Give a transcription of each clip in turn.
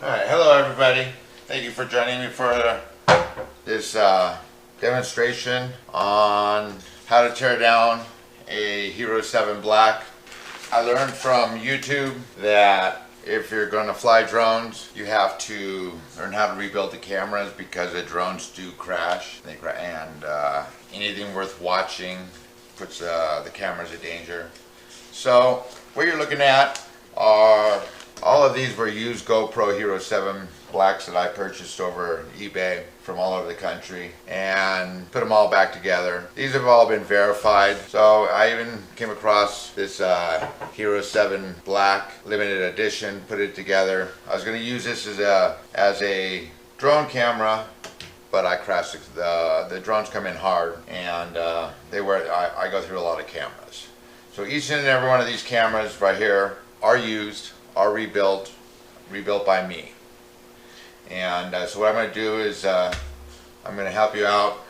Alright, hello everybody. Thank you for joining me for this demonstration on how to tear down a Hero 7 Black. I learned from YouTube that if you're going to fly drones, you have to learn how to rebuild the cameras because the drones do crash. And anything worth watching puts the cameras in danger. So what you're looking at are all of these were used GoPro Hero 7 Blacks that I purchased over eBay from all over the country and put them all back together. These have all been verified. So I even came across this Hero 7 Black limited edition, put it together. I was going to use this as a drone camera, but I crashed it. The drones come in hard, and I go through a lot of cameras. So each and every one of these cameras right here are used, are rebuilt by me. And so what I'm going to do is I'm going to help you out,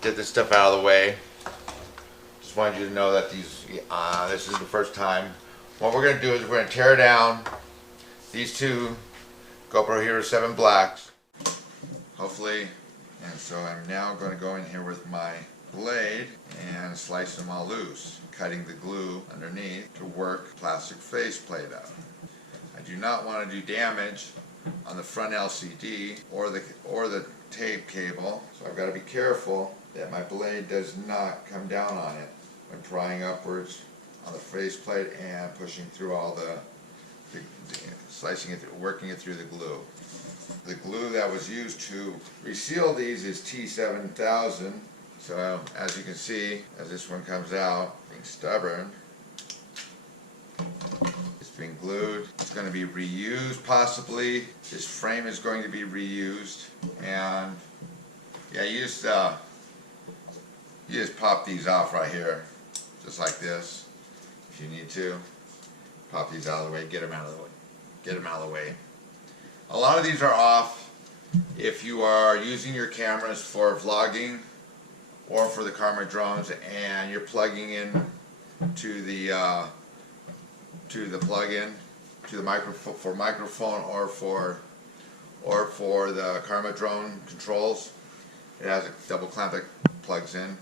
get this stuff out of the way. Just wanted you to know that this is the first time. What we're going to do is we're going to tear down these two GoPro Hero 7 Blacks, hopefully. And so I'm now going to go in here with my blade and slice them all loose, cutting the glue underneath to work plastic faceplate out. I do not want to do damage on the front LCD or the tape cable, so I've got to be careful that my blade does not come down on it when prying upwards on the faceplate and pushing through all slicing it, working it through the glue. The glue that was used to reseal these is T7000. So as you can see, as this one comes out, being stubborn, it's being glued. It's going to be reused possibly. This frame is going to be reused, and yeah, you just pop these off right here, just like this. If you need to, pop these out of the way, get them out of the way, get them out of the way. A lot of these are off if you are using your cameras for vlogging or for the Karma drones, and you're plugging in to the plug-in to the microphone or for the Karma drone controls. It has a double clamp that plugs in.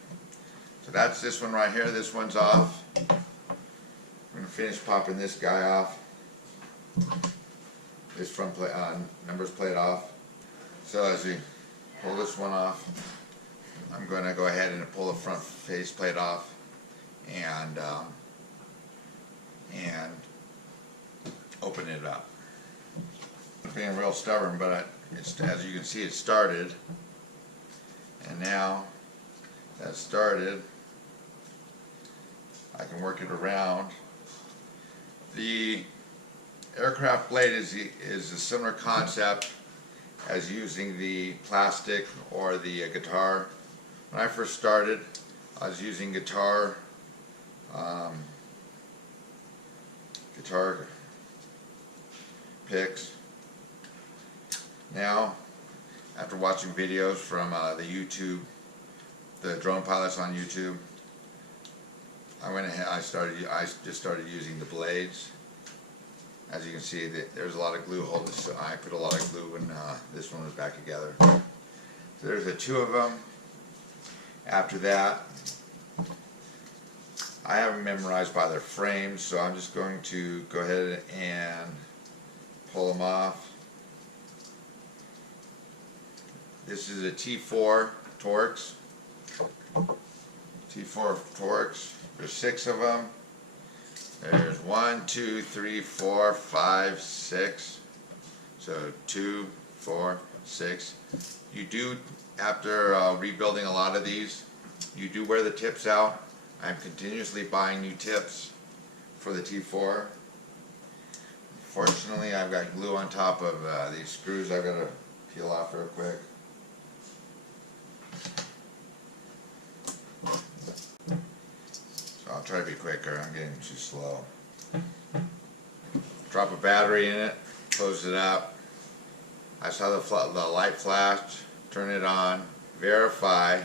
So that's this one right here. This one's off. I'm going to finish popping this guy off. This front plate, numbers plate off. So as we pull this one off, I'm going to go ahead and pull the front faceplate off and open it up. It's being real stubborn, but as you can see, it started, and now that started, I can work it around. The aircraft blade is a similar concept as using the plastic or the guitar. When I first started, I was using guitar picks. Now, after watching videos from the drone pilots on YouTube, I just started using the blades. As you can see, there's a lot of glue holding. So I put a lot of glue when this one was back together. So there's the two of them. After that, I have them memorized by their frames, so I'm just going to go ahead and pull them off. This is a T4 Torx. T4 Torx. There's 6 of them. There's 1, 2, 3, 4, 5, 6. So 2, 4, 6. You do, after rebuilding a lot of these, you do wear the tips out. I'm continuously buying new tips for the T4. Fortunately, I've got glue on top of these screws I've got to peel off real quick. So I'll try to be quicker, I'm getting too slow. Drop a battery in it, close it up. I saw the light flash, turn it on, verify.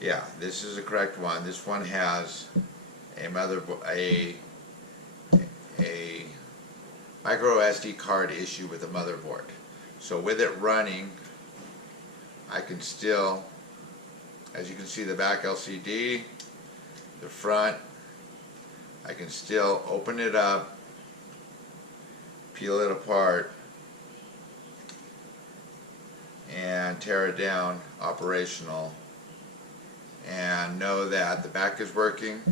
Yeah, this is the correct one. This one has a micro SD card issue with the motherboard. So with it running, I can still, as you can see, the back LCD, the front, I can still open it up, peel it apart, and tear it down operational, and know that the back is working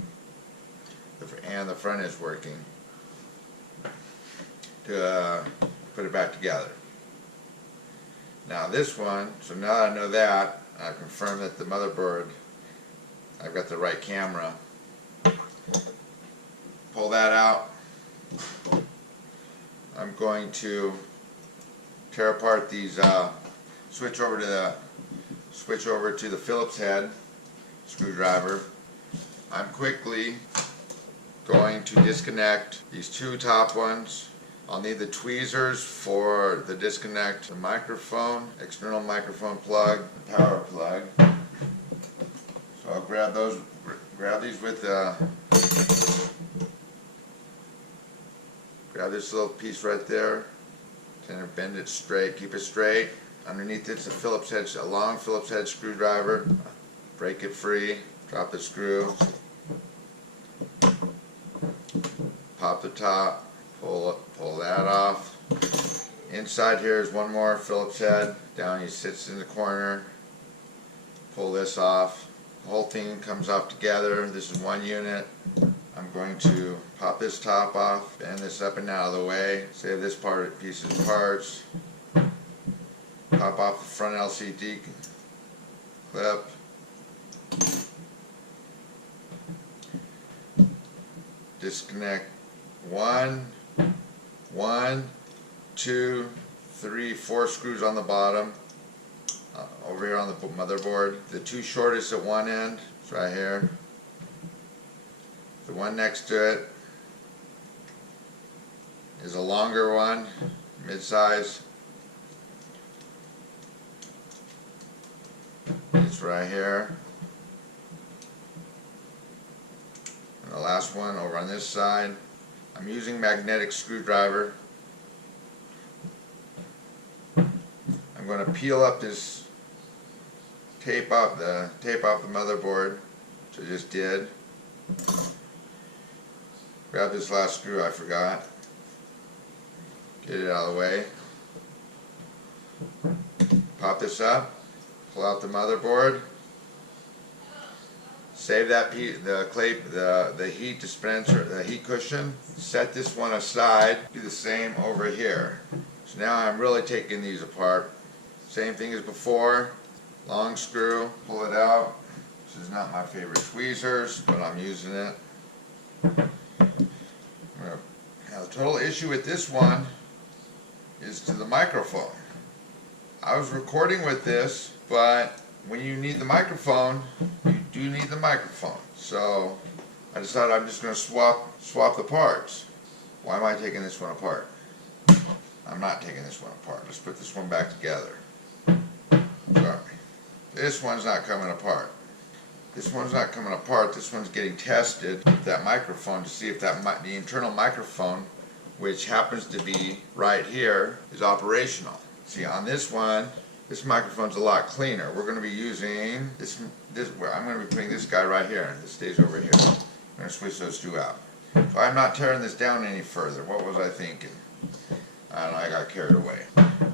and the front is working to put it back together. Now this one, so now that I know that, I've confirmed that the motherboard, I've got the right camera. Pull that out. I'm going to tear apart these, switch over to the Phillips head screwdriver. I'm quickly going to disconnect these two top ones. I'll need the tweezers for the disconnect, the microphone, external microphone plug, power plug. So I'll grab these with grab this little piece right there, and bend it straight, keep it straight. Underneath it's a Phillips head, a long Phillips head screwdriver. Break it free, drop the screw, pop the top, pull that off. Inside here is one more Phillips head. Down he sits in the corner. Pull this off. The whole thing comes off together. This is one unit. I'm going to pop this top off, bend this up and out of the way, save this piece of parts, pop off the front LCD clip, disconnect one, two, three, four screws on the bottom, over here on the motherboard. The two shortest at one end, it's right here. The one next to it is a longer one, mid-size. It's right here. And the last one over on this side. I'm using magnetic screwdriver. I'm going to peel up this tape off the motherboard, which I just did. Grab this last screw I forgot. Get it out of the way. Pop this up. Pull out the motherboard. Save that the heat dispenser, the heat cushion. Set this one aside. Do the same over here. So now I'm really taking these apart. Same thing as before. Long screw. Pull it out. This is not my favorite tweezers, but I'm using it. Now the total issue with this one is to the microphone. I was recording with this, but when you need the microphone, you do need the microphone. So I decided I'm just going to swap the parts. Why am I taking this one apart? I'm not taking this one apart. Let's put this one back together. Sorry. This one's not coming apart. This one's not coming apart. This one's getting tested with that microphone to see if the internal microphone, which happens to be right here, is operational. See, on this one, this microphone's a lot cleaner. We're going to be using this. I'm going to be putting this guy right here. This stays over here. I'm going to switch those two out. So I'm not tearing this down any further. What was I thinking? I don't know. I got carried away.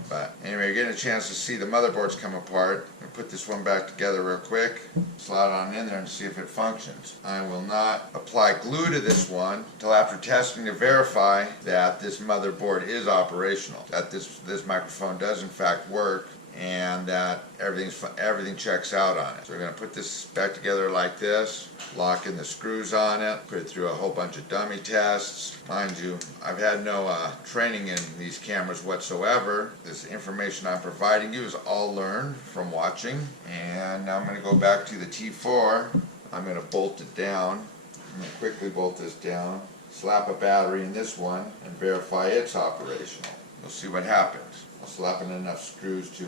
But anyway, you're getting a chance to see the motherboards come apart. I'm going to put this one back together real quick. Slide it on in there and see if it functions. I will not apply glue to this one until after testing to verify that this motherboard is operational. That this microphone does in fact work, and that everything checks out on it. So we're going to put this back together like this, lock in the screws on it, put it through a whole bunch of dummy tests. Mind you, I've had no training in these cameras whatsoever. This information I'm providing you is all learned from watching. And now I'm going to go back to the T4. I'm going to bolt it down. I'm going to quickly bolt this down, slap a battery in this one, and verify it's operational. We'll see what happens. I'll slap in enough screws to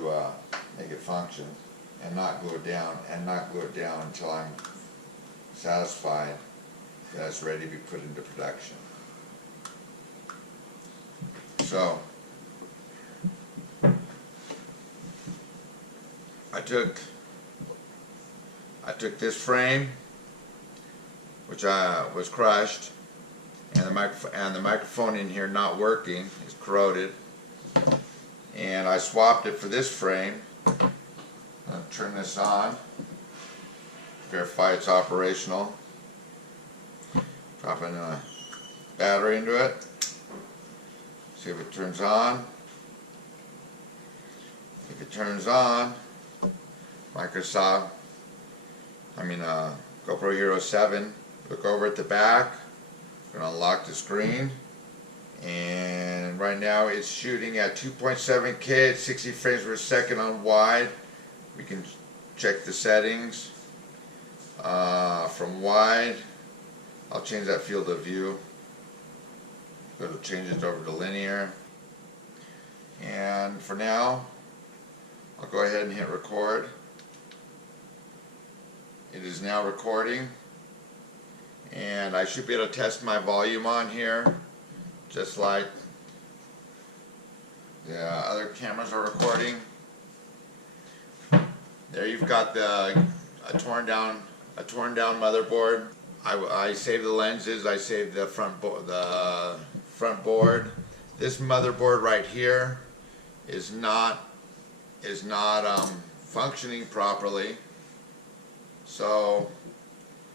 make it function, and not glue it down, until I'm satisfied that it's ready to be put into production. So I took this frame, which was crushed, and the microphone in here not working, is corroded, and I swapped it for this frame. I'll turn this on, verify it's operational, drop in a battery into it, see if it turns on. If it turns on, GoPro Hero 7, look over at the back, I'm going to unlock the screen, and right now it's shooting at 2.7K at 60 frames per second on wide. We can check the settings. From wide, I'll change that field of view. It'll change it over to linear. And for now, I'll go ahead and hit record. It is now recording, and I should be able to test my volume on here, just like the other cameras are recording. There you've got a torn down motherboard. I saved the lenses. I saved the front board. This motherboard right here is not functioning properly. So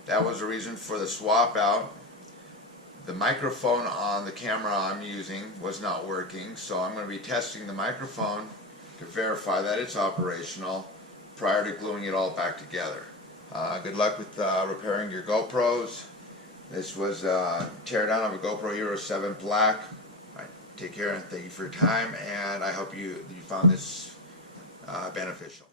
that was the reason for the swap out. The microphone on the camera I'm using was not working, so I'm going to be testing the microphone to verify that it's operational prior to gluing it all back together. Good luck with repairing your GoPros. This was a teardown of a GoPro Hero 7 Black. All right, take care and thank you for your time, and I hope you found this beneficial.